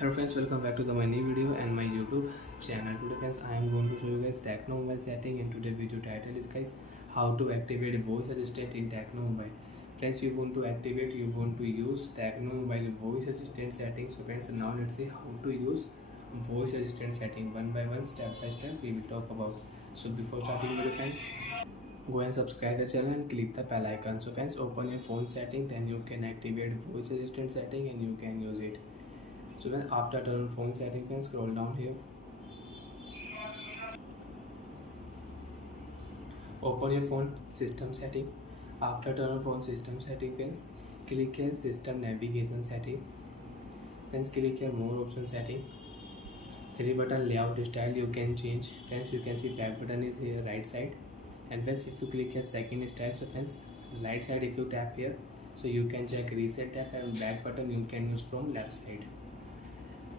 Hello friends, welcome back to my new video and my YouTube channel. Today friends, I am going to show you guys Tecno mobile setting, and today video title is guys how to activate voice assistant in Tecno mobile. Friends, you want to use Tecno mobile voice assistant setting. So friends, now let's see how to use voice assistant setting one by one, step by step we will talk about. So before starting video friend, go and subscribe the channel and click the bell icon. So friends, open your phone setting, then you can activate voice assistant setting and you can use it. So then after turn on phone setting, can scroll down here, open your phone system setting. After turn on phone system setting, friends, click here system navigation setting. Friends, click here more option setting. Three button layout style you can change. Friends, you can see back button is here right side, and friends if you click here second style, so friends right side if you tap here, so you can check reset tab, and back button you can use from left side.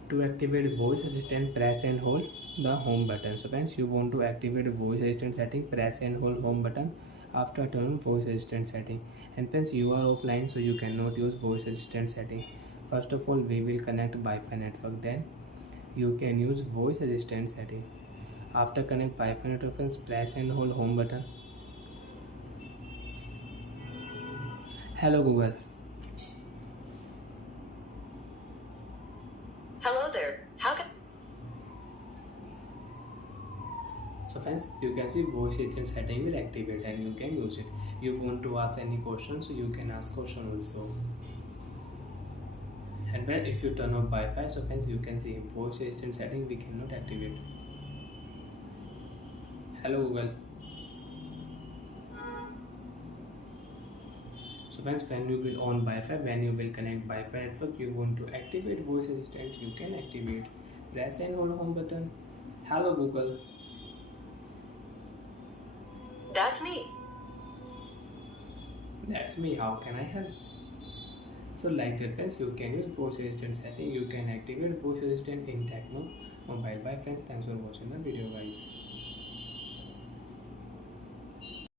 To activate voice assistant, press and hold the home button. So friends, you want to activate voice assistant setting, press and hold home button after turn on voice assistant setting. And friends, you are offline, so you cannot use voice assistant setting. First of all, we will connect Wi-Fi network, then you can use voice assistant setting. After connect Wi-Fi network, friends, press and hold home button. Hello Google. Hello there. How can So friends, you can see voice assistant setting will activate and you can use it. You want to ask any question, so you can ask question also. And when if you turn off Wi-Fi, so friends you can see voice assistant setting we cannot activate. Hello Google. So friends, when you will on Wi-Fi, when you will connect Wi-Fi network, you want to activate voice assistant, you can activate. Press and hold home button. Hello Google. That's me. That's me. How can I help? So like that friends, you can use voice assistant setting. You can activate voice assistant in Tecno mobile. Bye friends. Thanks for watching the video guys.